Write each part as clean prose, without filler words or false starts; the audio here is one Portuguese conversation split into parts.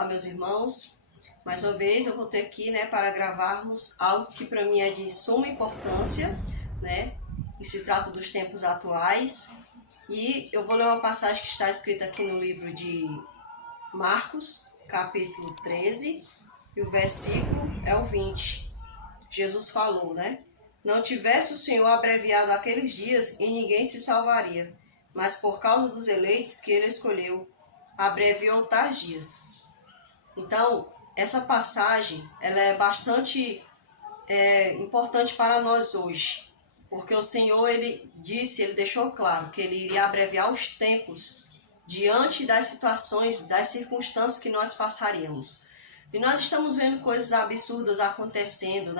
Olá, meus irmãos. Mais uma vez eu vou ter aqui, para gravarmos algo que para mim é de suma importância, e se trata dos tempos atuais. E eu vou ler uma passagem que está escrita aqui no livro de Marcos, capítulo 13, e o versículo é o 20. Jesus falou, Não tivesse o Senhor abreviado aqueles dias e ninguém se salvaria, mas por causa dos eleitos que ele escolheu, abreviou tais dias. Então, essa passagem ela é bastante importante para nós hoje, porque o Senhor ele deixou claro que ele iria abreviar os tempos diante das situações, das circunstâncias que nós passaríamos. E nós estamos vendo coisas absurdas acontecendo,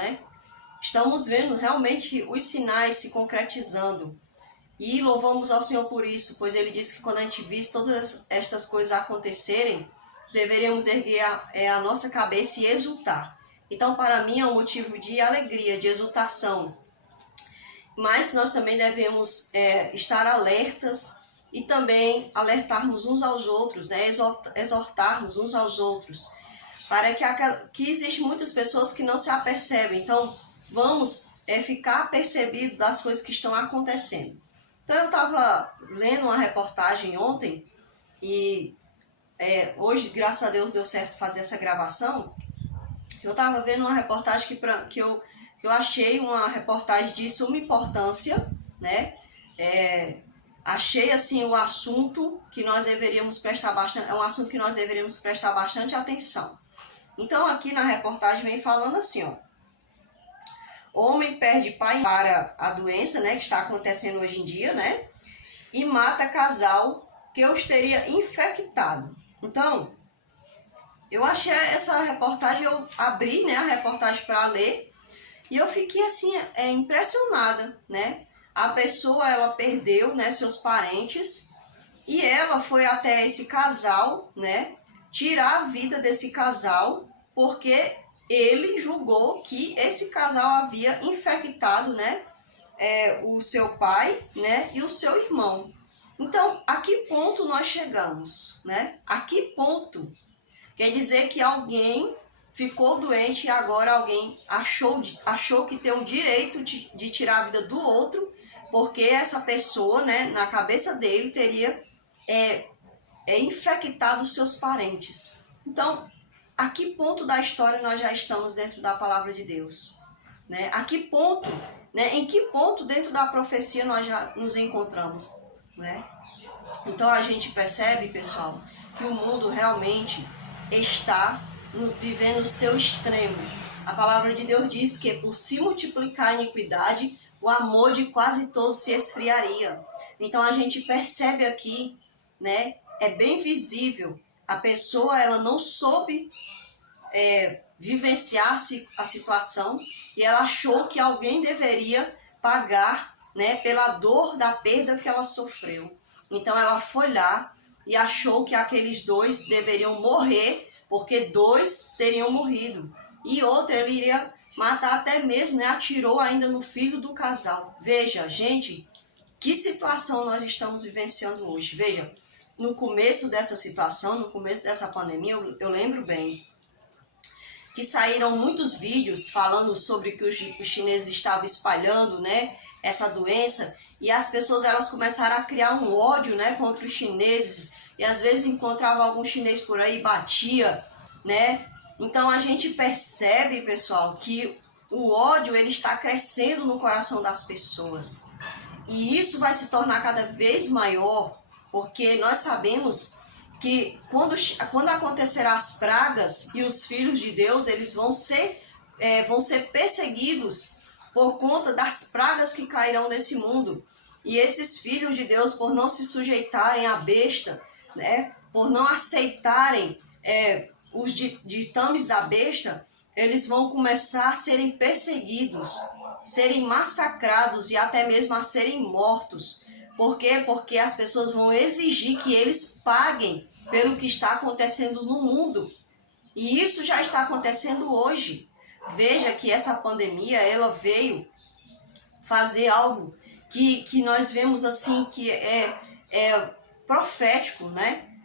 Estamos vendo realmente os sinais se concretizando. E louvamos ao Senhor por isso, pois Ele disse que quando a gente visse todas estas coisas acontecerem, deveríamos erguer a nossa cabeça e exultar. Então, para mim, é um motivo de alegria, de exultação. Mas nós também devemos estar alertas e também alertarmos uns aos outros, exortarmos uns aos outros. Para que existem muitas pessoas que não se apercebem. Então, vamos ficar apercebido das coisas que estão acontecendo. Então, eu estava lendo uma reportagem ontem e hoje, graças a Deus, deu certo fazer essa gravação. Eu estava vendo uma reportagem que eu achei uma reportagem de suma importância, achei assim o assunto que nós deveríamos prestar bastante, é um assunto que nós deveríamos prestar bastante atenção. Então, aqui na reportagem vem falando assim, homem perde pai para a doença, que está acontecendo hoje em dia, e mata casal que os teria infectado. Então, eu achei essa reportagem, eu abri, a reportagem para ler, e eu fiquei assim, impressionada, A pessoa, ela perdeu, seus parentes, e ela foi até esse casal, tirar a vida desse casal, porque ele julgou que esse casal havia infectado, o seu pai, e o seu irmão. Então, a que ponto nós chegamos, A que ponto? Quer dizer que alguém ficou doente e agora alguém achou que tem o direito de tirar a vida do outro, porque essa pessoa, na cabeça dele, teria infectado os seus parentes. Então, a que ponto da história nós já estamos dentro da palavra de Deus? A que ponto, em que ponto dentro da profecia nós já nos encontramos? Então a gente percebe, pessoal, que o mundo realmente está vivendo o seu extremo. A palavra de Deus diz que por se multiplicar a iniquidade, o amor de quase todos se esfriaria. Então a gente percebe aqui, é bem visível. A pessoa ela não soube vivenciar a situação e ela achou que alguém deveria pagar, pela dor da perda que ela sofreu. Então ela foi lá e achou que aqueles dois deveriam morrer, porque dois teriam morrido. E outro ele iria matar até mesmo, atirou ainda no filho do casal. Veja, gente, que situação nós estamos vivenciando hoje. Veja, no começo dessa situação, no começo dessa pandemia, eu lembro bem que saíram muitos vídeos falando sobre que os chineses estavam espalhando, essa doença, e as pessoas elas começaram a criar um ódio, contra os chineses, e às vezes encontrava algum chinês por aí e batia, Então a gente percebe, pessoal, que o ódio ele está crescendo no coração das pessoas. E isso vai se tornar cada vez maior, porque nós sabemos que quando acontecerão as pragas e os filhos de Deus, eles vão ser perseguidos por conta das pragas que cairão nesse mundo. E esses filhos de Deus, por não se sujeitarem à besta, por não aceitarem os ditames da besta, eles vão começar a serem perseguidos, serem massacrados e até mesmo a serem mortos. Por quê? Porque as pessoas vão exigir que eles paguem pelo que está acontecendo no mundo. E isso já está acontecendo hoje. Veja que essa pandemia, ela veio fazer algo que nós vemos assim, que é profético,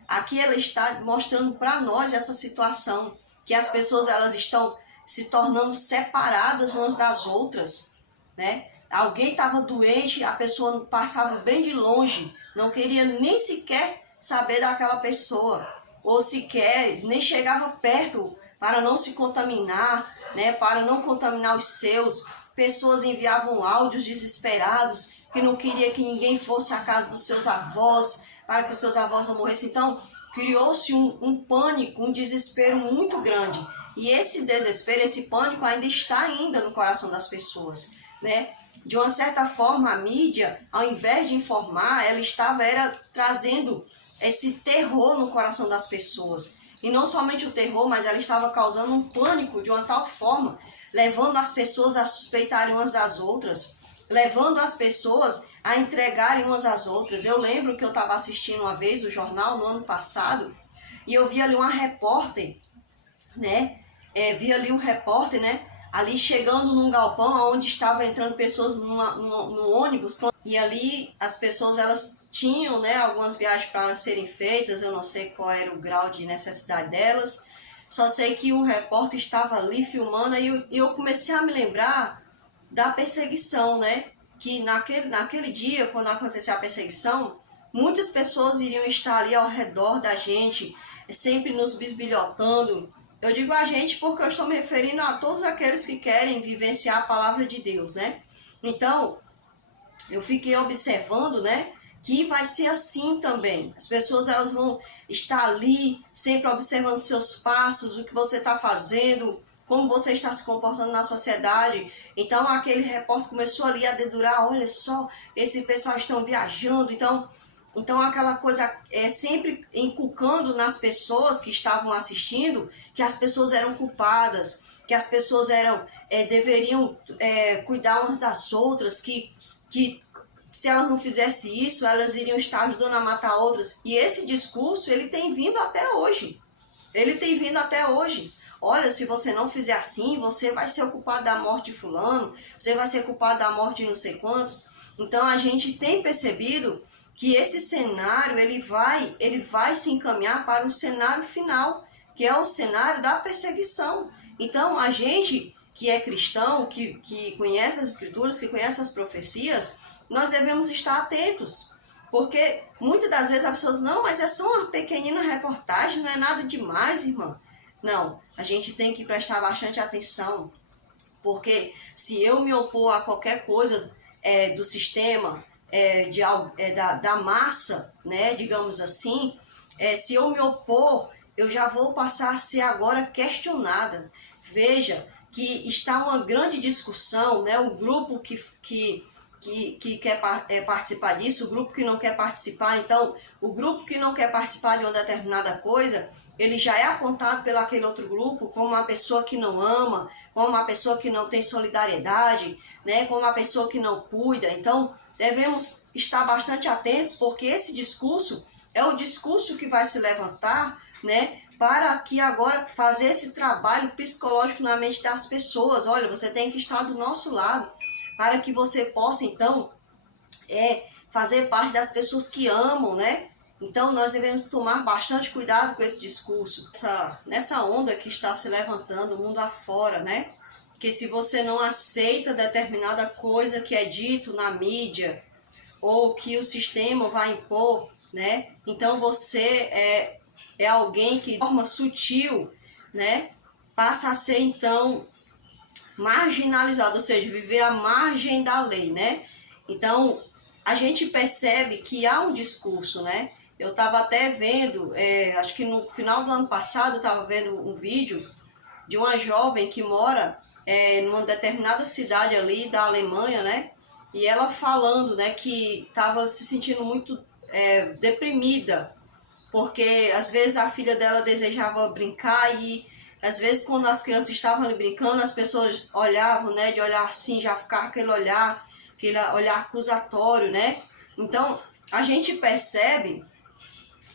Aqui ela está mostrando para nós essa situação, que as pessoas elas estão se tornando separadas umas das outras, né? Alguém estava doente, a pessoa passava bem de longe, não queria nem sequer saber daquela pessoa, ou sequer nem chegava perto para não se contaminar, né? Para não contaminar os seus. Pessoas enviavam áudios desesperados, que não queria que ninguém fosse à casa dos seus avós, para que os seus avós não morressem. Então, criou-se um pânico, um desespero muito grande. E esse desespero, esse pânico ainda está ainda no coração das pessoas, né? De uma certa forma, a mídia, ao invés de informar, ela estava trazendo esse terror no coração das pessoas. E não somente o terror, mas ela estava causando um pânico de uma tal forma, levando as pessoas a suspeitarem umas das outras, levando as pessoas a entregarem umas às outras. Eu lembro que eu estava assistindo uma vez o jornal no ano passado, e eu vi ali uma repórter, né? Vi ali um repórter, né? Ali chegando num galpão onde estavam entrando pessoas no ônibus, e ali as pessoas elas tinham, né, algumas viagens para serem feitas. Eu não sei qual era o grau de necessidade delas, só sei que o repórter estava ali filmando, e eu comecei a me lembrar da perseguição, né? Que naquele dia, quando aconteceu a perseguição, muitas pessoas iriam estar ali ao redor da gente, sempre nos bisbilhotando. Eu digo a gente porque eu estou me referindo a todos aqueles que querem vivenciar a palavra de Deus, né? Então, eu fiquei observando, né, que vai ser assim também. As pessoas elas vão estar ali, sempre observando seus passos, o que você está fazendo, como você está se comportando na sociedade. Então, aquele repórter começou ali a dedurar, olha só, esse pessoal estão viajando. Então aquela coisa sempre inculcando nas pessoas que estavam assistindo que as pessoas eram culpadas, que as pessoas deveriam cuidar umas das outras, que se elas não fizessem isso, elas iriam estar ajudando a matar outras. E esse discurso, ele tem vindo até hoje. Ele tem vindo até hoje. Olha, se você não fizer assim, você vai ser o culpado da morte de fulano, você vai ser culpado da morte de não sei quantos. Então a gente tem percebido que esse cenário ele vai se encaminhar para o cenário final, que é o cenário da perseguição. Então a gente que é cristão, que conhece as escrituras, que conhece as profecias, nós devemos estar atentos. Porque muitas das vezes as pessoas, não, mas é só uma pequenina reportagem, não é nada demais, irmã. Não, a gente tem que prestar bastante atenção, porque se eu me opor a qualquer coisa do sistema, da massa, né, digamos assim, se eu me opor, eu já vou passar a ser agora questionada. Veja que está uma grande discussão, né, o grupo que quer participar disso, o grupo que não quer participar. Então, o grupo que não quer participar de uma determinada coisa, ele já é apontado pelo aquele outro grupo como uma pessoa que não ama, como uma pessoa que não tem solidariedade, né, como uma pessoa que não cuida. Então, devemos estar bastante atentos, porque esse discurso é o discurso que vai se levantar, né, para que agora fazer esse trabalho psicológico na mente das pessoas. Olha, você tem que estar do nosso lado, para que você possa, então, fazer parte das pessoas que amam, né? Então, nós devemos tomar bastante cuidado com esse discurso. Nessa onda que está se levantando, o mundo afora, né? Que se você não aceita determinada coisa que é dito na mídia, ou que o sistema vai impor, né? Então, você é alguém que, de forma sutil, né? Passa a ser, então, marginalizado, ou seja, viver à margem da lei, né? Então, a gente percebe que há um discurso, né? Eu estava até vendo, acho que no final do ano passado, eu estava vendo um vídeo de uma jovem que mora numa determinada cidade ali da Alemanha, né? E ela falando, né, que estava se sentindo muito deprimida, porque às vezes a filha dela desejava brincar e às vezes quando as crianças estavam ali brincando, as pessoas olhavam, né, de olhar assim, já ficava aquele olhar acusatório, né? Então, a gente percebe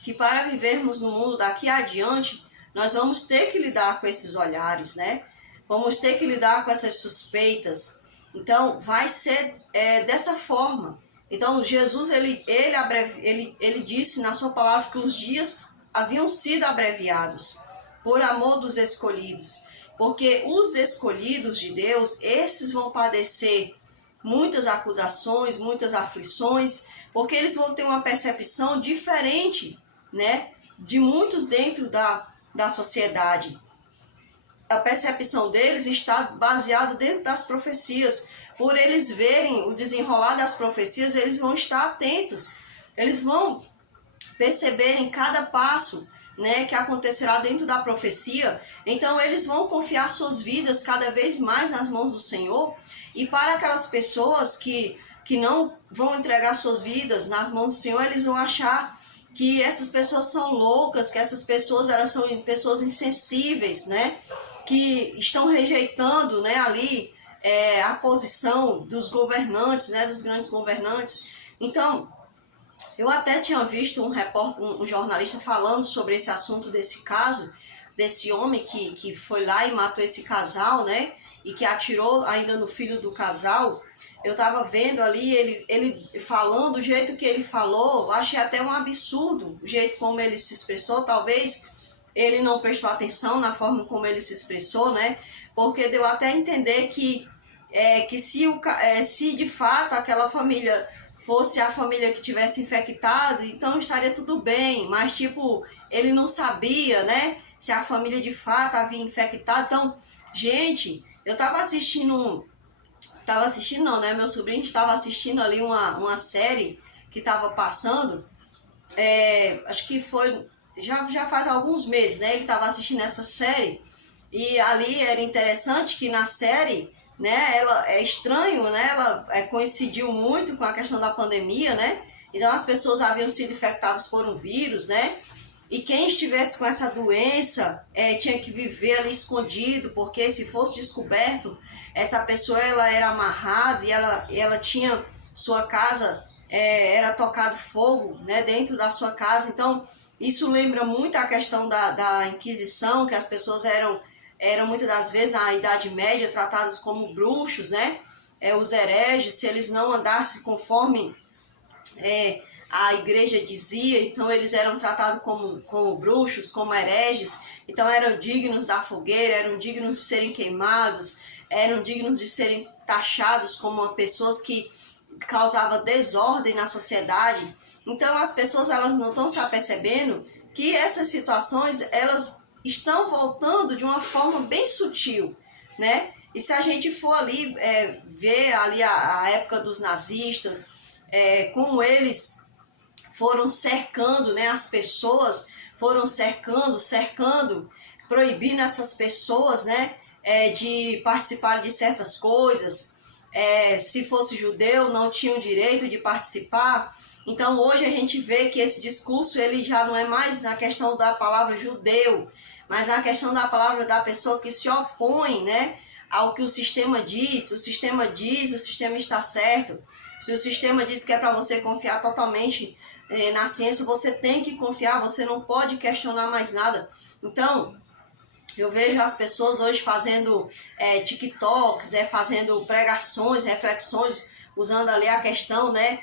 que para vivermos no mundo daqui adiante, nós vamos ter que lidar com esses olhares, né? Vamos ter que lidar com essas suspeitas. Então, vai ser dessa forma. Então, Jesus, ele disse na sua palavra que os dias haviam sido abreviados por amor dos escolhidos. Porque os escolhidos de Deus, esses vão padecer muitas acusações, muitas aflições, porque eles vão ter uma percepção diferente, né, de muitos dentro da sociedade. A percepção deles está baseada dentro das profecias. Por eles verem o desenrolar das profecias, eles vão estar atentos. Eles vão perceberem cada passo, né, que acontecerá dentro da profecia. Então eles vão confiar suas vidas cada vez mais nas mãos do Senhor. E para aquelas pessoas que não vão entregar suas vidas nas mãos do Senhor, eles vão achar que essas pessoas são loucas, que essas pessoas elas são pessoas insensíveis, né, que estão rejeitando, né, ali a posição dos governantes, né, dos grandes governantes. Então, eu até tinha visto um jornalista falando sobre esse assunto, desse caso, desse homem que foi lá e matou esse casal, né? E que atirou ainda no filho do casal. Eu estava vendo ali ele falando, do jeito que ele falou, eu achei até um absurdo o jeito como ele se expressou. Talvez ele não prestou atenção na forma como ele se expressou, né? Porque deu até a entender que se de fato aquela família fosse a família que tivesse infectado, então estaria tudo bem, mas tipo, ele não sabia, né, se a família de fato havia infectado. Então, gente, eu estava assistindo não, né, meu sobrinho estava assistindo ali uma série que estava passando, acho que foi, já faz alguns meses, né, ele estava assistindo essa série, e ali era interessante que na série, né, ela é estranho, né, ela coincidiu muito com a questão da pandemia, né, então as pessoas haviam sido infectadas por um vírus, né, e quem estivesse com essa doença tinha que viver ali escondido, porque se fosse descoberto, essa pessoa ela era amarrada e ela tinha sua casa, era tocado fogo, né, dentro da sua casa. Então isso lembra muito a questão da Inquisição, que as pessoas eram muitas das vezes na Idade Média tratados como bruxos, né? Os hereges, se eles não andassem conforme a igreja dizia, então eles eram tratados como bruxos, como hereges, então eram dignos da fogueira, eram dignos de serem queimados, eram dignos de serem taxados como pessoas que causavam desordem na sociedade. Então as pessoas elas não estão se apercebendo que essas situações elas estão voltando de uma forma bem sutil, né? E se a gente for ali ver ali a época dos nazistas, como eles foram cercando, né, as pessoas, foram cercando, proibindo essas pessoas, né, de participar de certas coisas. Se fosse judeu, não tinham direito de participar. Então hoje a gente vê que esse discurso ele já não é mais na questão da palavra judeu, mas na questão da palavra da pessoa que se opõe, né, ao que o sistema diz. O sistema diz, o sistema está certo. Se o sistema diz que é para você confiar totalmente na ciência, você tem que confiar, você não pode questionar mais nada. Então, eu vejo as pessoas hoje fazendo TikToks, fazendo pregações, reflexões, usando ali a questão, né,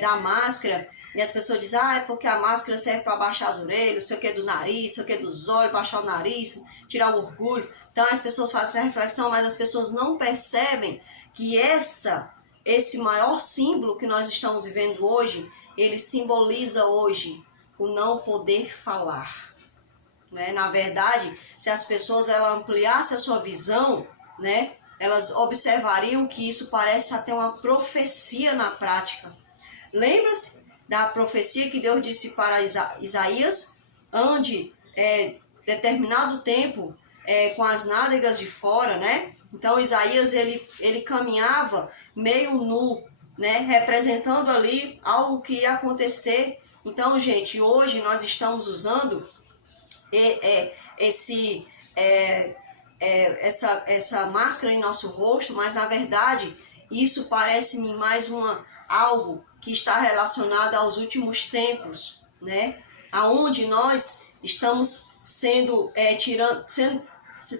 da máscara. E as pessoas dizem, é porque a máscara serve para baixar as orelhas, sei o que do nariz, sei o que dos olhos, baixar o nariz, tirar o orgulho. Então as pessoas fazem essa reflexão, mas as pessoas não percebem que esse maior símbolo que nós estamos vivendo hoje, ele simboliza hoje o não poder falar. Né? Na verdade, se as pessoas ampliassem a sua visão, né, elas observariam que isso parece até uma profecia na prática. Lembra-se da profecia que Deus disse para Isaías, onde determinado tempo, com as nádegas de fora, né? Então Isaías ele caminhava meio nu, né? Representando ali algo que ia acontecer. Então, gente, hoje nós estamos usando essa máscara em nosso rosto, mas na verdade isso parece-me mais algo que está relacionado aos últimos tempos, né? Aonde nós estamos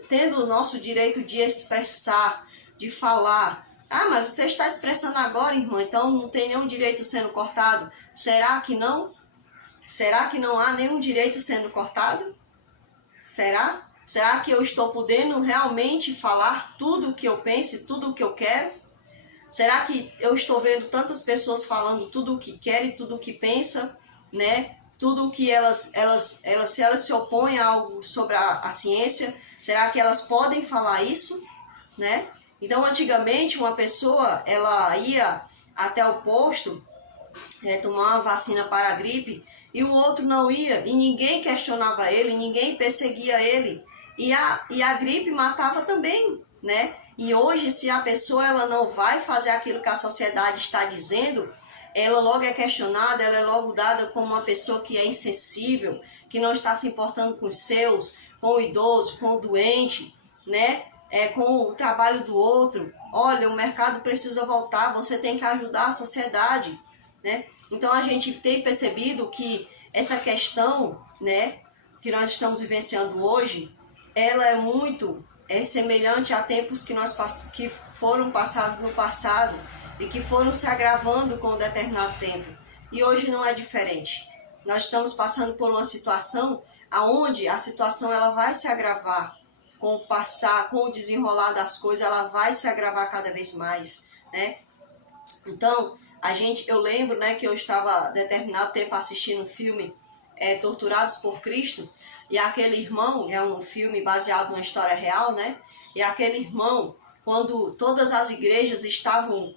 tendo o nosso direito de expressar, de falar. Mas você está expressando agora, irmã, então não tem nenhum direito sendo cortado. Será que não? Será que não há nenhum direito sendo cortado? Será? Será que eu estou podendo realmente falar tudo o que eu penso e tudo o que eu quero? Será que eu estou vendo tantas pessoas falando tudo o que querem, tudo o que pensam, né? Tudo o que se elas se opõem a algo sobre a ciência, será que elas podem falar isso, né? Então, antigamente, uma pessoa, ela ia até o posto tomar uma vacina para a gripe e o outro não ia, e ninguém questionava ele, ninguém perseguia ele, e a gripe matava também, né? E hoje, se a pessoa ela não vai fazer aquilo que a sociedade está dizendo, ela logo é questionada, ela é logo dada como uma pessoa que é insensível, que não está se importando com os seus, com o idoso, com o doente, né? Com o trabalho do outro. Olha, o mercado precisa voltar, você tem que ajudar a sociedade, né? Então a gente tem percebido que essa questão, né, que nós estamos vivenciando hoje, ela é semelhante a tempos que foram passados no passado e que foram se agravando com um determinado tempo. E hoje não é diferente. Nós estamos passando por uma situação aonde a situação ela vai se agravar com o passar, com o desenrolar das coisas, ela vai se agravar cada vez mais, né? Então, eu lembro, né, que eu estava determinado tempo assistindo um filme Torturados por Cristo, e aquele irmão, é um filme baseado numa história real, né? E aquele irmão, quando todas as igrejas estavam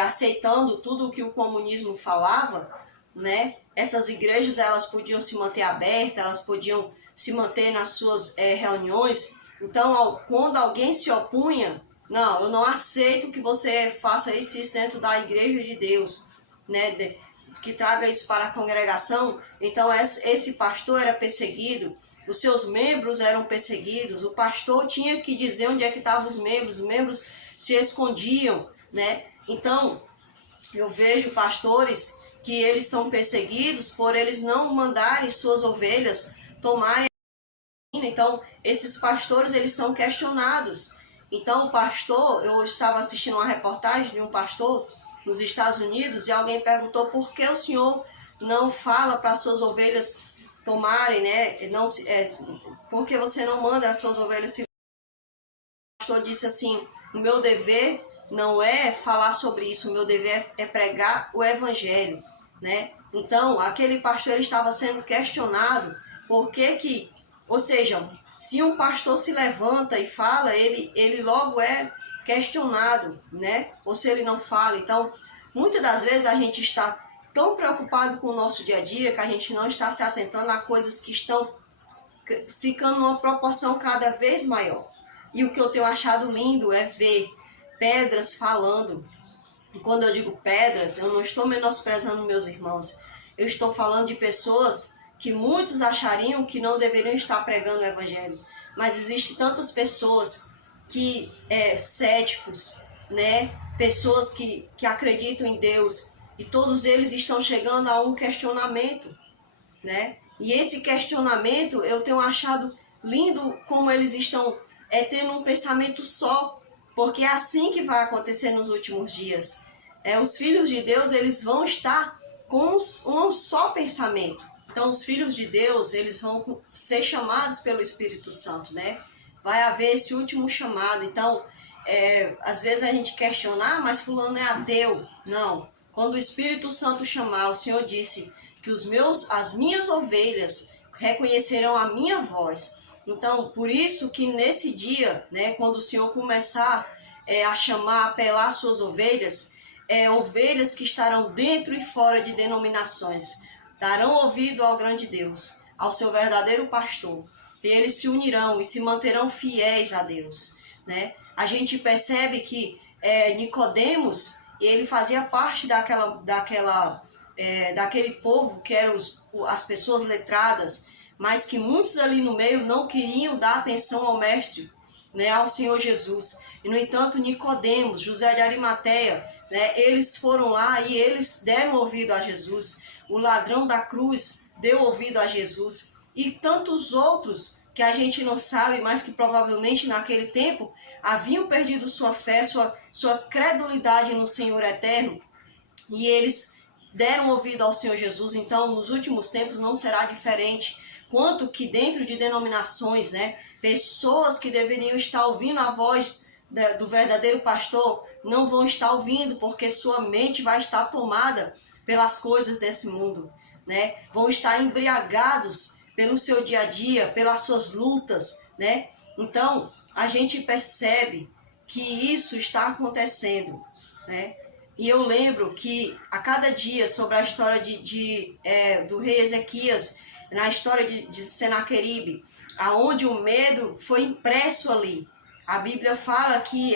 aceitando tudo o que o comunismo falava, né? Essas igrejas elas podiam se manter abertas, elas podiam se manter nas suas reuniões. Então, quando alguém se opunha, não, eu não aceito que você faça isso dentro da igreja de Deus, né? Que traga isso para a congregação. Então esse pastor era perseguido, os seus membros eram perseguidos, o pastor tinha que dizer onde é que estavam os membros se escondiam, né? Então eu vejo pastores que eles são perseguidos por eles não mandarem suas ovelhas tomarem. Então esses pastores eles são questionados. Então o pastor, eu estava assistindo uma reportagem de um pastor nos Estados Unidos e alguém perguntou por que o senhor não fala para as suas ovelhas tomarem, né? Por que você não manda as suas ovelhas se... O pastor disse assim, o meu dever não é falar sobre isso, o meu dever é pregar o evangelho, né? Então, aquele pastor ele estava sendo questionado por que, ou seja, se um pastor se levanta e fala, ele logo é questionado, né? Ou se ele não fala. Então, muitas das vezes a gente está tão preocupado com o nosso dia a dia que a gente não está se atentando a coisas que estão ficando numa proporção cada vez maior. E o que eu tenho achado lindo é ver pedras falando. E quando eu digo pedras, eu não estou menosprezando meus irmãos. Eu estou falando de pessoas que muitos achariam que não deveriam estar pregando o evangelho. Mas existem tantas pessoas que céticos, né? Pessoas que acreditam em Deus, e todos eles estão chegando a um questionamento, né? E esse questionamento eu tenho achado lindo como eles estão tendo um pensamento só, porque é assim que vai acontecer nos últimos dias. Os filhos de Deus eles vão estar com um só pensamento. Então os filhos de Deus eles vão ser chamados pelo Espírito Santo, né? Vai haver esse último chamado. Então às vezes a gente questiona, mas fulano é ateu. Não. Quando o Espírito Santo chamar, o Senhor disse que as minhas ovelhas reconhecerão a minha voz. Então, por isso que nesse dia, né, quando o Senhor começar a chamar, a apelar suas ovelhas, ovelhas que estarão dentro e fora de denominações, darão ouvido ao grande Deus, ao seu verdadeiro pastor, e eles se unirão e se manterão fiéis a Deus, né? A gente percebe que Nicodemos, ele fazia parte daquele povo que eram as pessoas letradas, mas que muitos ali no meio não queriam dar atenção ao mestre, né, ao Senhor Jesus. E no entanto Nicodemos, José de Arimateia, né, eles foram lá e eles deram ouvido a Jesus. O ladrão da cruz deu ouvido a Jesus. E tantos outros que a gente não sabe, mas que provavelmente naquele tempo haviam perdido sua fé, sua credulidade no Senhor eterno. E eles deram ouvido ao Senhor Jesus. Então, nos últimos tempos não será diferente. Quanto que dentro de denominações, né, pessoas que deveriam estar ouvindo a voz do verdadeiro pastor não vão estar ouvindo, porque sua mente vai estar tomada pelas coisas desse mundo, né? Vão estar embriagados pelo seu dia a dia, pelas suas lutas, né? Então, a gente percebe que isso está acontecendo, né? E eu lembro que a cada dia, sobre a história do rei Ezequias, na história de Senaqueribe, aonde o medo foi impresso ali. A Bíblia fala que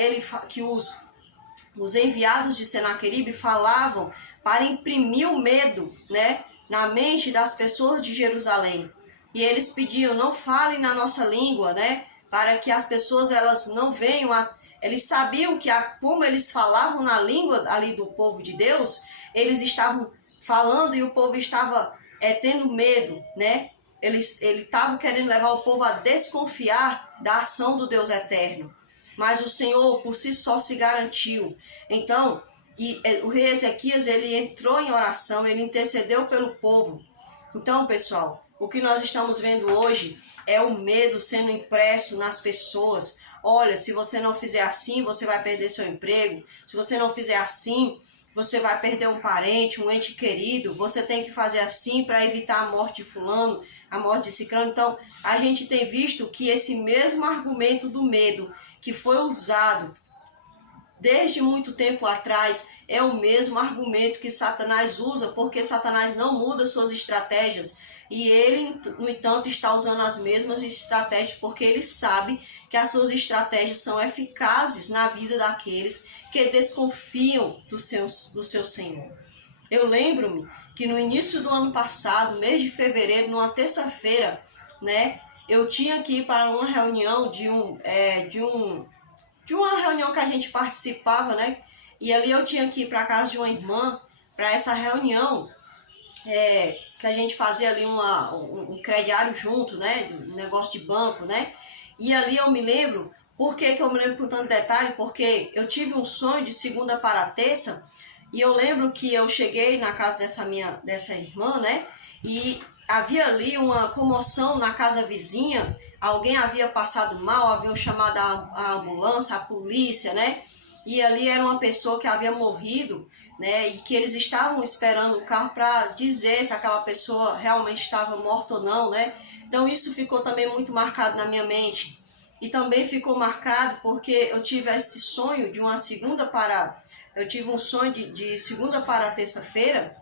os enviados de Senaqueribe falavam para imprimir o medo, né, na mente das pessoas de Jerusalém. E eles pediam, não falem na nossa língua, né, para que as pessoas elas não venham a... Eles sabiam que como eles falavam na língua ali do povo de Deus, eles estavam falando e o povo estava tendo medo, né? Ele estava querendo levar o povo a desconfiar da ação do Deus eterno. Mas o Senhor por si só se garantiu. Então, o rei Ezequias, ele entrou em oração, ele intercedeu pelo povo. Então, pessoal, o que nós estamos vendo hoje é o medo sendo impresso nas pessoas. Olha, se você não fizer assim, você vai perder seu emprego. Se você não fizer assim, você vai perder um parente, um ente querido. Você tem que fazer assim para evitar a morte de fulano, a morte de ciclano. Então, a gente tem visto que esse mesmo argumento do medo que foi usado desde muito tempo atrás é o mesmo argumento que Satanás usa, porque Satanás não muda suas estratégias. E ele, no entanto, está usando as mesmas estratégias porque ele sabe que as suas estratégias são eficazes na vida daqueles que desconfiam do seu Senhor. Eu lembro-me que no início do ano passado, mês de fevereiro, numa terça-feira, né, eu tinha que ir para uma reunião de uma reunião que a gente participava, né, e ali eu tinha que ir para a casa de uma irmã para essa reunião, que a gente fazia ali um crediário junto, né, um negócio de banco, né, e ali eu me lembro. Por que eu me lembro com tanto detalhe? Porque eu tive um sonho de segunda para terça, e eu lembro que eu cheguei na casa dessa irmã, né? E havia ali uma comoção na casa vizinha, alguém havia passado mal, haviam chamado a ambulância, a polícia, né? E ali era uma pessoa que havia morrido, né? E que eles estavam esperando o carro para dizer se aquela pessoa realmente estava morta ou não, né? Então isso ficou também muito marcado na minha mente. E também ficou marcado porque eu tive esse sonho de uma segunda para... Eu tive um sonho de segunda para terça-feira,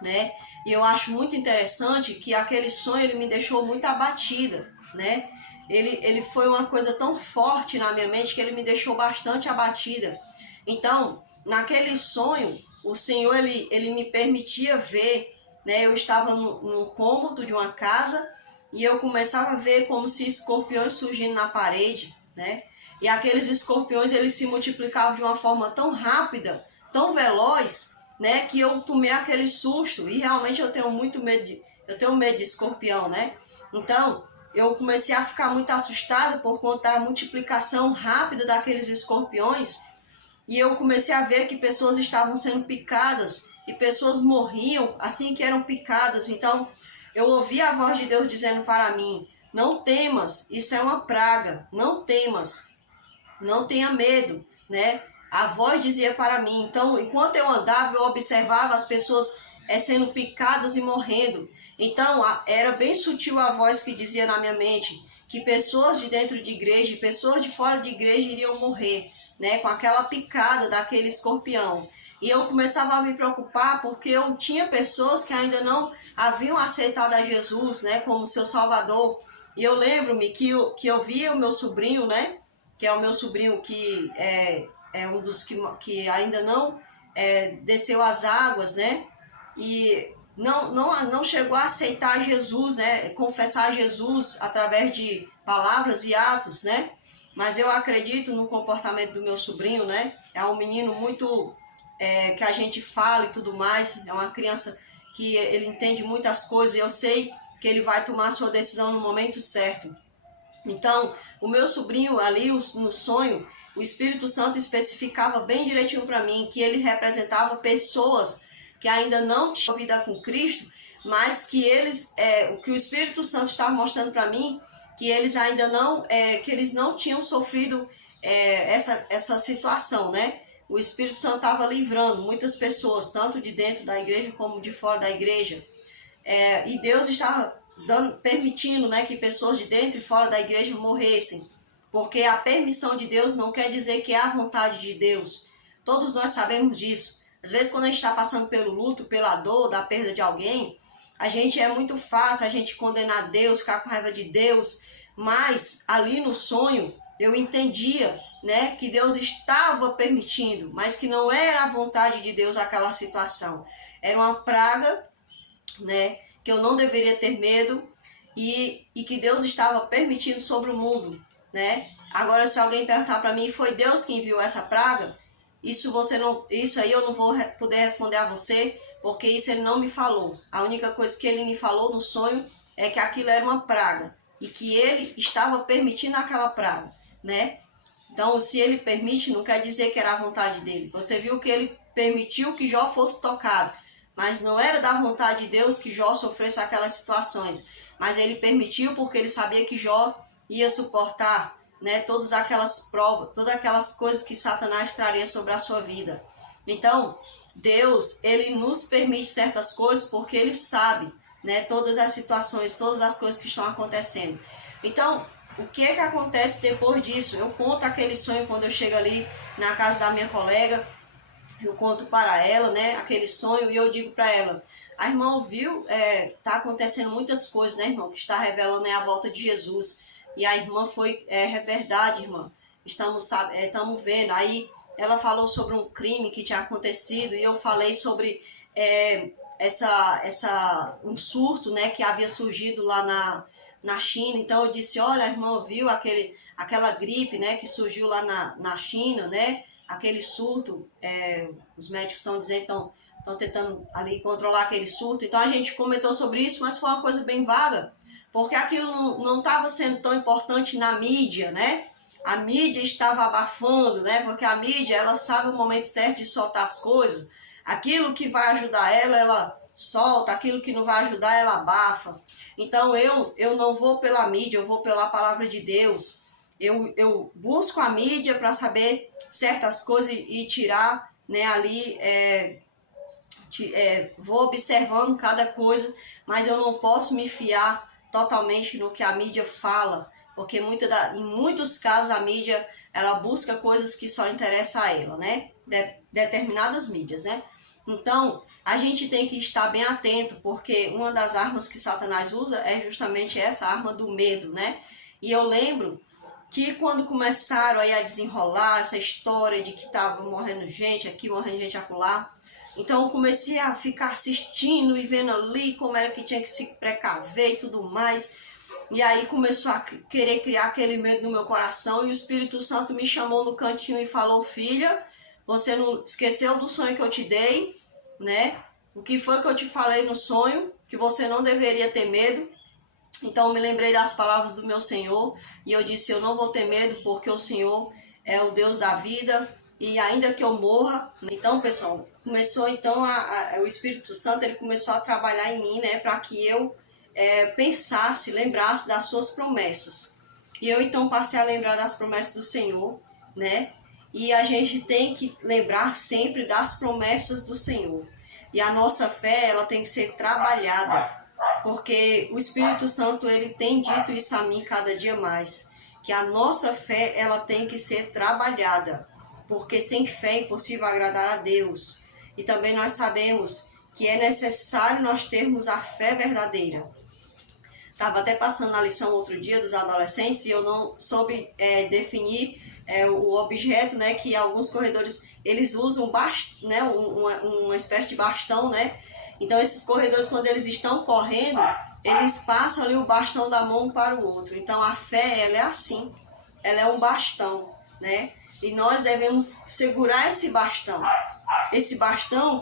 né? E eu acho muito interessante que aquele sonho ele me deixou muito abatida, né? Ele foi uma coisa tão forte na minha mente que ele me deixou bastante abatida. Então, naquele sonho, o Senhor ele me permitia ver, né? Eu estava num cômodo de uma casa, e eu começava a ver como se escorpiões surgindo na parede, né? E aqueles escorpiões, eles se multiplicavam de uma forma tão rápida, tão veloz, né? Que eu tomei aquele susto. E realmente eu tenho muito medo eu tenho medo de escorpião, né? Então, eu comecei a ficar muito assustada por conta da multiplicação rápida daqueles escorpiões. E eu comecei a ver que pessoas estavam sendo picadas e pessoas morriam assim que eram picadas. Então, eu ouvi a voz de Deus dizendo para mim, não temas, isso é uma praga, não temas, não tenha medo, né? A voz dizia para mim. Então, enquanto eu andava, eu observava as pessoas sendo picadas e morrendo. Então, era bem sutil a voz que dizia na minha mente que pessoas de dentro de igreja e pessoas de fora de igreja iriam morrer, né? Com aquela picada daquele escorpião. E eu começava a me preocupar porque eu tinha pessoas que ainda não haviam aceitado a Jesus, né, como seu Salvador. E eu lembro-me que eu via o meu sobrinho, né, que é o meu sobrinho que é um dos que ainda não desceu as águas, né, e não chegou a aceitar Jesus, né, confessar Jesus através de palavras e atos, né, mas eu acredito no comportamento do meu sobrinho, né, é um menino muito... que a gente fala e tudo mais, é uma criança que ele entende muitas coisas, e eu sei que ele vai tomar a sua decisão no momento certo. Então, o meu sobrinho ali, no sonho, o Espírito Santo especificava bem direitinho para mim que ele representava pessoas que ainda não tinham vida com Cristo, mas que eles, o que o Espírito Santo estava mostrando para mim, que eles ainda não, que eles não tinham sofrido essa situação, né? O Espírito Santo estava livrando muitas pessoas, tanto de dentro da igreja como de fora da igreja. E Deus estava permitindo, né, que pessoas de dentro e fora da igreja morressem. Porque a permissão de Deus não quer dizer que é a vontade de Deus. Todos nós sabemos disso. Às vezes, quando a gente está passando pelo luto, pela dor, da perda de alguém, a gente é muito fácil a gente condenar Deus, ficar com raiva de Deus. Mas ali no sonho, eu entendia, né, que Deus estava permitindo, mas que não era a vontade de Deus aquela situação. Era uma praga, né, que eu não deveria ter medo e que Deus estava permitindo sobre o mundo, né? Agora, se alguém perguntar para mim, foi Deus que enviou essa praga? Isso aí eu não vou poder responder a você, porque isso ele não me falou. A única coisa que ele me falou no sonho é que aquilo era uma praga e que ele estava permitindo aquela praga, né? Então, se ele permite, não quer dizer que era a vontade dele. Você viu que ele permitiu que Jó fosse tocado, mas não era da vontade de Deus que Jó sofresse aquelas situações. Mas ele permitiu porque ele sabia que Jó ia suportar, né, todas aquelas provas, todas aquelas coisas que Satanás traria sobre a sua vida. Então, Deus, ele nos permite certas coisas porque ele sabe, né, todas as situações, todas as coisas que estão acontecendo. Então, o que é que acontece depois disso? Eu conto aquele sonho quando eu chego ali na casa da minha colega, eu conto para ela, né, aquele sonho, e eu digo para ela, a irmã ouviu, tá acontecendo muitas coisas, né, irmão, que está revelando a volta de Jesus. E a irmã foi, é verdade, irmã, estamos vendo. Aí ela falou sobre um crime que tinha acontecido e eu falei sobre um surto, né, que havia surgido lá na China. Então eu disse, olha, a irmã viu aquela gripe, né, que surgiu lá na China, né, aquele surto, os médicos estão dizendo, estão tentando ali controlar aquele surto. Então a gente comentou sobre isso, mas foi uma coisa bem vaga, porque aquilo não estava sendo tão importante na mídia, né? A mídia estava abafando, né? Porque a mídia, ela sabe o momento certo de soltar as coisas. Aquilo que vai ajudar ela solta. Aquilo que não vai ajudar, ela abafa. Então, eu não vou pela mídia, eu vou pela palavra de Deus. Eu busco a mídia para saber certas coisas e tirar, né, ali... vou observando cada coisa, mas eu não posso me fiar totalmente no que a mídia fala, porque em muitos casos a mídia, ela busca coisas que só interessam a ela, né? Determinadas mídias, né? Então, a gente tem que estar bem atento, porque uma das armas que Satanás usa é justamente essa arma do medo, né? E eu lembro que quando começaram aí a desenrolar essa história de que estava morrendo gente aqui, morrendo gente acolá, então eu comecei a ficar assistindo e vendo ali como era que tinha que se precaver e tudo mais. E aí começou a querer criar aquele medo no meu coração e o Espírito Santo me chamou no cantinho e falou, filha, você não esqueceu do sonho que eu te dei, né? O que foi que eu te falei no sonho, que você não deveria ter medo. Então eu me lembrei das palavras do meu Senhor e eu disse, eu não vou ter medo porque o Senhor é o Deus da vida. E ainda que eu morra, então, pessoal, começou então o Espírito Santo, ele começou a trabalhar em mim, né, para que eu pensasse, lembrasse das suas promessas. E eu então passei a lembrar das promessas do Senhor, né, e a gente tem que lembrar sempre das promessas do Senhor. E a nossa fé, ela tem que ser trabalhada, porque o Espírito Santo, ele tem dito isso a mim cada dia mais, que a nossa fé, ela tem que ser trabalhada. Porque sem fé é impossível agradar a Deus. E também nós sabemos que é necessário nós termos a fé verdadeira. Estava até passando na lição outro dia dos adolescentes e eu não soube definir o objeto, né, que alguns corredores eles usam né, uma espécie de bastão, né? Então esses corredores, quando eles estão correndo, eles passam ali o bastão da mão para o outro. Então a fé, ela é assim, ela é um bastão, né? E nós devemos segurar esse bastão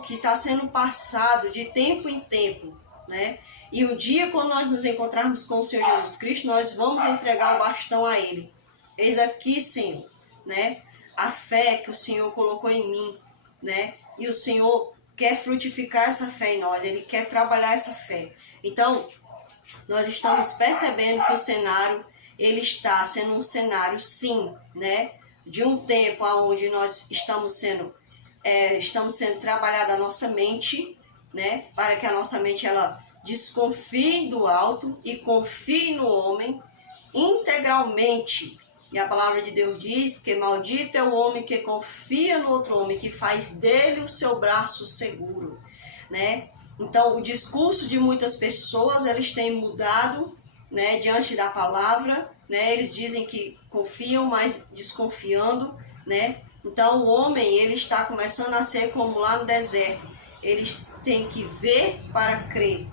que está sendo passado de tempo em tempo, né? E o dia quando nós nos encontrarmos com o Senhor Jesus Cristo, nós vamos entregar o bastão a Ele. Eis aqui, Senhor, né? A fé que o Senhor colocou em mim, né? E o Senhor quer frutificar essa fé em nós, Ele quer trabalhar essa fé. Então, nós estamos percebendo que o cenário, ele está sendo um cenário, sim, né? De um tempo onde nós estamos sendo trabalhada a nossa mente, né? Para que a nossa mente, ela desconfie do alto e confie no homem integralmente. E a palavra de Deus diz que maldito é o homem que confia no outro homem, que faz dele o seu braço seguro, né? Então, o discurso de muitas pessoas, eles têm mudado, né, diante da palavra, né? Eles dizem que confiam, mas desconfiando, né? Então, o homem, ele está começando a ser como lá no deserto. Eles têm que ver para crer,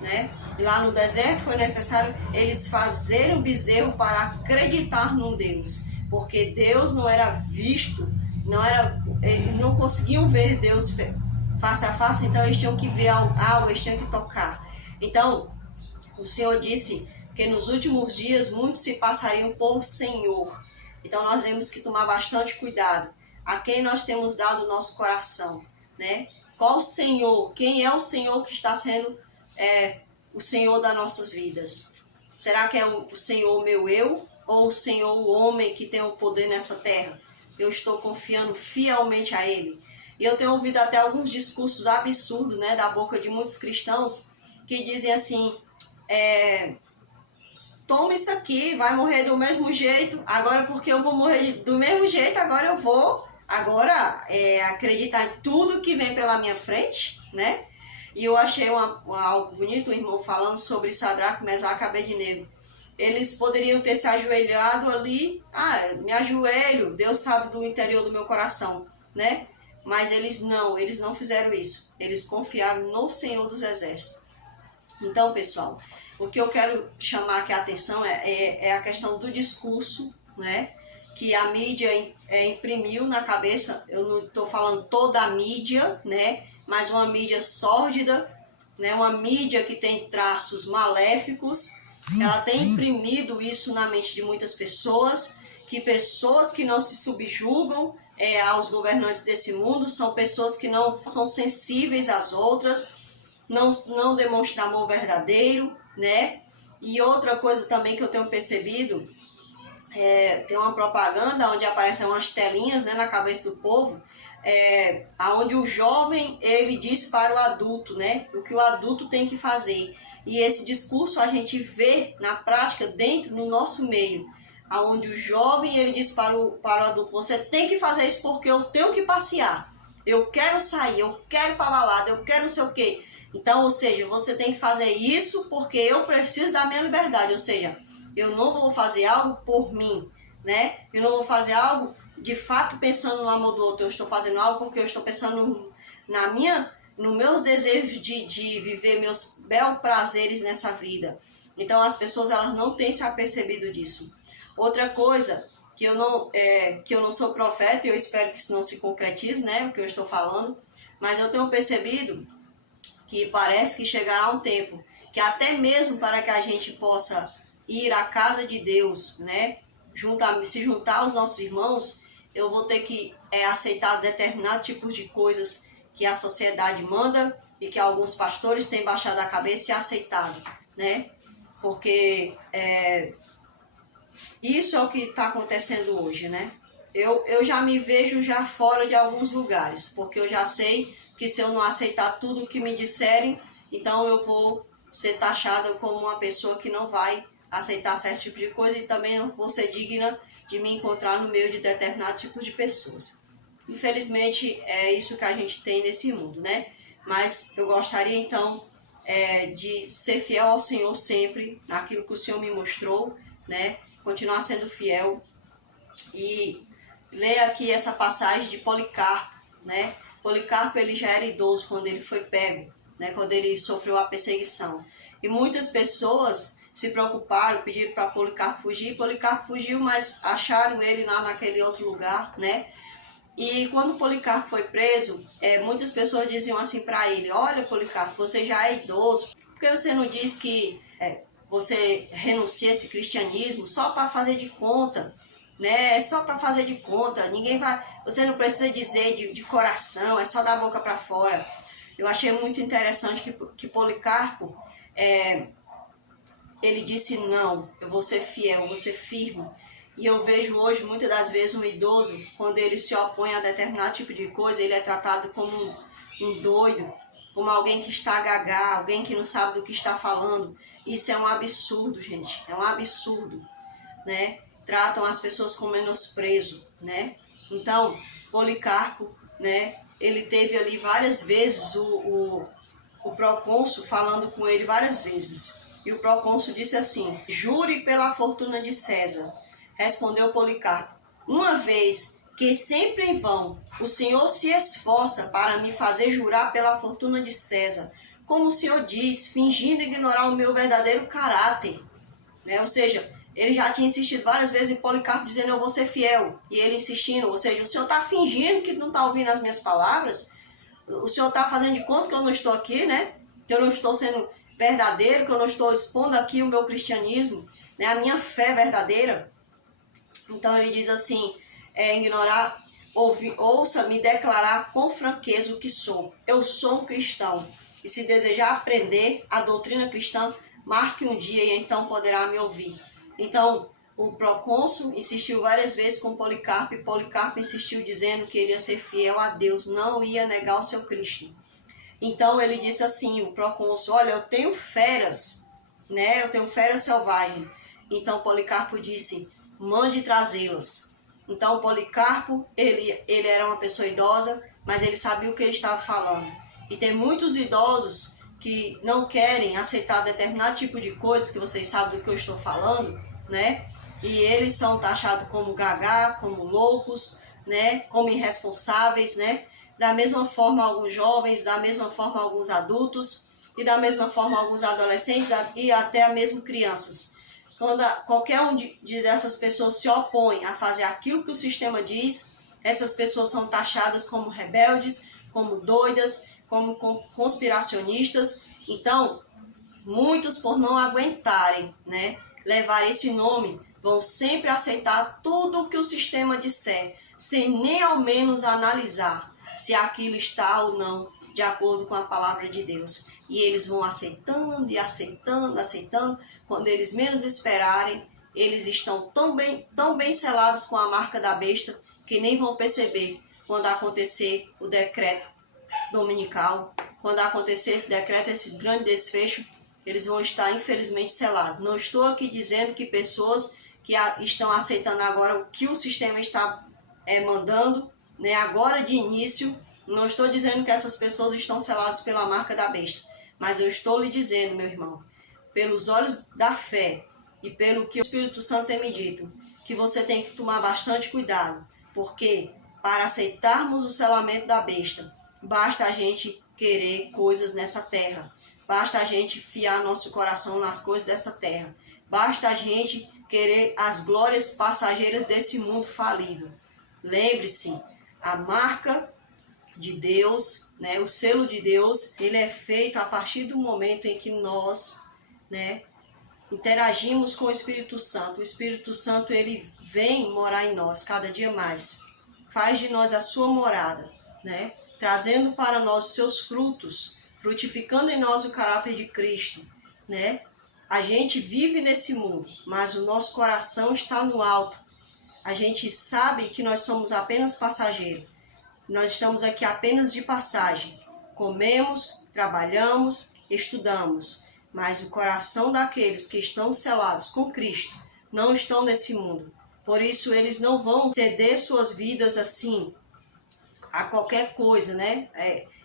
né? E lá no deserto foi necessário eles fazerem um bezerro para acreditar num Deus, porque Deus não era visto, eles não conseguiam ver Deus face a face, então eles tinham que ver algo, eles tinham que tocar. Então, o Senhor disse que nos últimos dias muitos se passariam por Senhor. Então nós temos que tomar bastante cuidado a quem nós temos dado o nosso coração, né? Qual Senhor? Quem é o Senhor que está sendo o Senhor das nossas vidas? Será que é o Senhor meu eu ou o Senhor o homem que tem o poder nessa terra? Eu estou confiando fielmente a Ele. E eu tenho ouvido até alguns discursos absurdos, né, da boca de muitos cristãos que dizem assim, toma isso aqui, vai morrer do mesmo jeito, agora porque eu vou morrer do mesmo jeito, agora eu vou acreditar em tudo que vem pela minha frente, né? E eu achei algo bonito, um irmão falando sobre Sadraque, Mesaque e Abednego. Eles poderiam ter se ajoelhado ali, me ajoelho, Deus sabe do interior do meu coração, né? Mas eles não fizeram isso. Eles confiaram no Senhor dos Exércitos. Então, pessoal, o que eu quero chamar aqui a atenção é a questão do discurso, né? Que a mídia imprimiu na cabeça. Eu não estou falando toda a mídia, né? Mas uma mídia sórdida, né? Uma mídia que tem traços maléficos. Ela tem imprimido isso na mente de muitas pessoas que não se subjugam aos governantes desse mundo, são pessoas que não são sensíveis às outras, não demonstram amor verdadeiro, né? E outra coisa também que eu tenho percebido, tem uma propaganda onde aparecem umas telinhas, né, na cabeça do povo, onde o jovem, ele diz para o adulto, né, o que o adulto tem que fazer. E esse discurso a gente vê na prática dentro do nosso meio, onde o jovem, ele diz para o adulto, você tem que fazer isso porque eu tenho que passear, eu quero sair, eu quero ir para balada, eu quero não sei o quê. Então, ou seja, você tem que fazer isso porque eu preciso da minha liberdade, ou seja, eu não vou fazer algo por mim, né? Eu não vou fazer algo de fato pensando no amor do outro, eu estou fazendo algo porque eu estou pensando nos meus desejos de viver meus belos prazeres nessa vida. Então as pessoas, elas não têm se apercebido disso. Outra coisa, que eu não sou profeta, eu espero que isso não se concretize, né, o que eu estou falando, mas eu tenho percebido que parece que chegará um tempo que até mesmo para que a gente possa ir à casa de Deus, né, se juntar aos nossos irmãos, eu vou ter que aceitar determinado tipo de coisas que a sociedade manda e que alguns pastores têm baixado a cabeça e aceitado, né? Porque isso é o que está acontecendo hoje, né? Eu já me vejo já fora de alguns lugares, porque eu já sei que se eu não aceitar tudo o que me disserem, então eu vou ser taxada como uma pessoa que não vai aceitar certo tipo de coisa e também não vou ser digna de me encontrar no meio de determinado tipo de pessoas. Infelizmente, é isso que a gente tem nesse mundo, né? Mas eu gostaria, então, de ser fiel ao Senhor sempre, naquilo que o Senhor me mostrou, né? Continuar sendo fiel. E ler aqui essa passagem de Policarpo, né? Policarpo, ele já era idoso quando ele foi pego, né? Quando ele sofreu a perseguição. E muitas pessoas se preocuparam, pediram para Policarpo fugir. Policarpo fugiu, mas acharam ele lá naquele outro lugar, né? E quando Policarpo foi preso, muitas pessoas diziam assim para ele, olha Policarpo, você já é idoso, por que você não diz que você renuncia a esse cristianismo só para fazer de conta, né? É só para fazer de conta, ninguém vai, você não precisa dizer de coração, é só da boca para fora. Eu achei muito interessante que Policarpo, ele disse, não, eu vou ser fiel, eu vou ser firme. E eu vejo hoje, muitas das vezes, um idoso, quando ele se opõe a determinado tipo de coisa, ele é tratado como um doido, como alguém que está gagá, alguém que não sabe do que está falando. Isso é um absurdo, gente, é um absurdo, né? Tratam as pessoas com menosprezo, né? Então, Policarpo, né, ele teve ali várias vezes o procônsul falando com ele várias vezes. E o procônsul disse assim, jure pela fortuna de César. Respondeu Policarpo, uma vez que sempre em vão o Senhor se esforça para me fazer jurar pela fortuna de César, como o Senhor diz, fingindo ignorar o meu verdadeiro caráter. Né? Ou seja, ele já tinha insistido várias vezes em Policarpo, dizendo, eu vou ser fiel. E ele insistindo, ou seja, o Senhor está fingindo que não está ouvindo as minhas palavras, o Senhor está fazendo de conta que eu não estou aqui, né? Que eu não estou sendo verdadeiro, que eu não estou expondo aqui o meu cristianismo, né? A minha fé verdadeira. Então ele diz assim, ignorar, ouça me declarar com franqueza o que sou. Eu sou um cristão. E se desejar aprender a doutrina cristã, marque um dia e então poderá me ouvir. Então, o procônsul insistiu várias vezes com Policarpo e Policarpo insistiu dizendo que ele ia ser fiel a Deus, não ia negar o seu Cristo. Então ele disse assim, o procônsul, olha, eu tenho feras, né? Eu tenho feras selvagens. Então Policarpo disse, mande trazê-las. Então Policarpo, ele era uma pessoa idosa, mas ele sabia o que ele estava falando. E tem muitos idosos que não querem aceitar determinado tipo de coisas, que vocês sabem do que eu estou falando, né? E eles são taxados como gagá, como loucos, né? Como irresponsáveis, né? Da mesma forma alguns jovens, da mesma forma alguns adultos e da mesma forma alguns adolescentes e até mesmo crianças. Quando qualquer um dessas pessoas se opõe a fazer aquilo que o sistema diz, essas pessoas são taxadas como rebeldes, como doidas, como conspiracionistas. Então, muitos por não aguentarem, né, levar esse nome, vão sempre aceitar tudo o que o sistema disser, sem nem ao menos analisar se aquilo está ou não de acordo com a palavra de Deus. E eles vão aceitando e aceitando, aceitando. Quando eles menos esperarem, eles estão tão bem selados com a marca da besta que nem vão perceber quando acontecer o decreto dominical, quando acontecer esse decreto, esse grande desfecho, eles vão estar infelizmente selados. Não estou aqui dizendo que pessoas que estão aceitando agora o que o sistema está mandando, né, agora de início, não estou dizendo que essas pessoas estão seladas pela marca da besta, mas eu estou lhe dizendo, meu irmão, pelos olhos da fé e pelo que o Espírito Santo tem me dito, que você tem que tomar bastante cuidado, porque para aceitarmos o selamento da besta, basta a gente querer coisas nessa terra, basta a gente fiar nosso coração nas coisas dessa terra, basta a gente querer as glórias passageiras desse mundo falido. Lembre-se, a marca de Deus, né, o selo de Deus, ele é feito a partir do momento em que nós, né, interagimos com o Espírito Santo. O Espírito Santo, ele vem morar em nós cada dia mais, faz de nós a sua morada, né, trazendo para nós os seus frutos, frutificando em nós o caráter de Cristo, né? A gente vive nesse mundo, mas o nosso coração está no alto. A gente sabe que nós somos apenas passageiros. Nós estamos aqui apenas de passagem. Comemos, trabalhamos, estudamos, mas o coração daqueles que estão selados com Cristo não estão nesse mundo. Por isso eles não vão ceder suas vidas assim a qualquer coisa, né?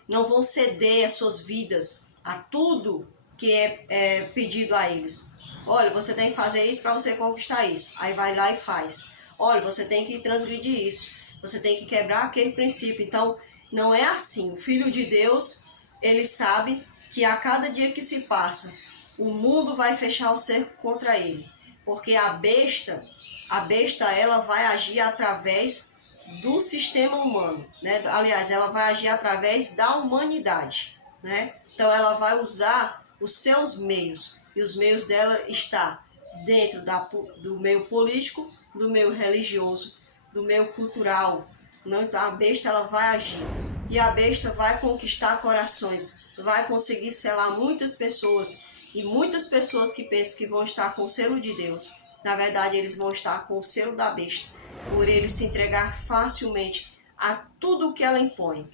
Não vão ceder as suas vidas a tudo que é pedido a eles. Olha, você tem que fazer isso para você conquistar isso. Aí vai lá e faz. Olha, você tem que transgredir isso. Você tem que quebrar aquele princípio. Então, não é assim. O Filho de Deus, ele sabe que a cada dia que se passa, o mundo vai fechar o cerco contra ele. Porque a besta ela vai agir através do sistema humano, né? Aliás, ela vai agir através da humanidade, né? Então ela vai usar os seus meios, e os meios dela está dentro do meio político, do meio religioso, do meio cultural. Não? Então a besta ela vai agir. e a besta vai conquistar corações, vai conseguir selar muitas pessoas, e muitas pessoas que pensam que vão estar com o selo de Deus, na verdade eles vão estar com o selo da besta, por ele se entregar facilmente a tudo o que ela impõe,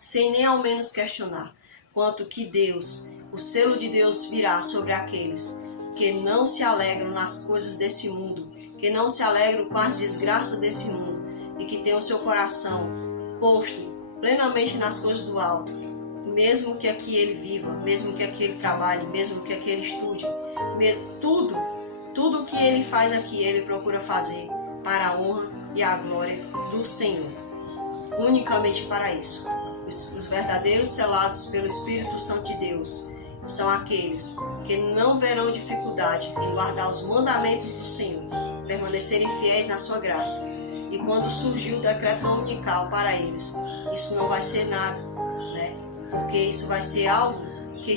sem nem ao menos questionar, quanto que Deus, o selo de Deus virá sobre aqueles que não se alegram nas coisas desse mundo, que não se alegram com as desgraças desse mundo e que tem o seu coração posto plenamente nas coisas do alto, mesmo que aqui ele viva, mesmo que aqui ele trabalhe, mesmo que aqui ele estude, tudo que ele faz aqui, ele procura fazer para a honra e a glória do Senhor, unicamente para isso. Os verdadeiros selados pelo Espírito Santo de Deus são aqueles que não verão dificuldade em guardar os mandamentos do Senhor, permanecerem fiéis na sua graça. E quando surgiu o decreto dominical para eles, isso não vai ser nada, né? Porque isso vai ser algo que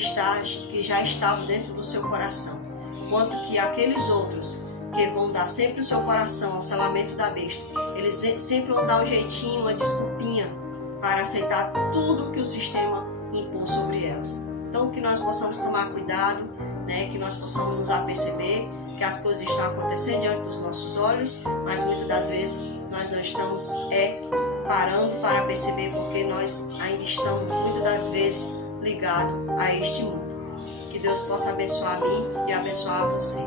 já estava dentro do seu coração. Quanto que aqueles outros que vão dar sempre o seu coração ao selamento da besta, eles sempre vão dar um jeitinho, uma desculpinha para aceitar tudo que o sistema impôs sobre elas. Então que nós possamos tomar cuidado, né? Que nós possamos nos aperceber que as coisas estão acontecendo diante dos nossos olhos, mas muitas das vezes nós não estamos parando para perceber, porque nós ainda estamos muitas das vezes ligados a este mundo. Que Deus possa abençoar a mim e abençoar você.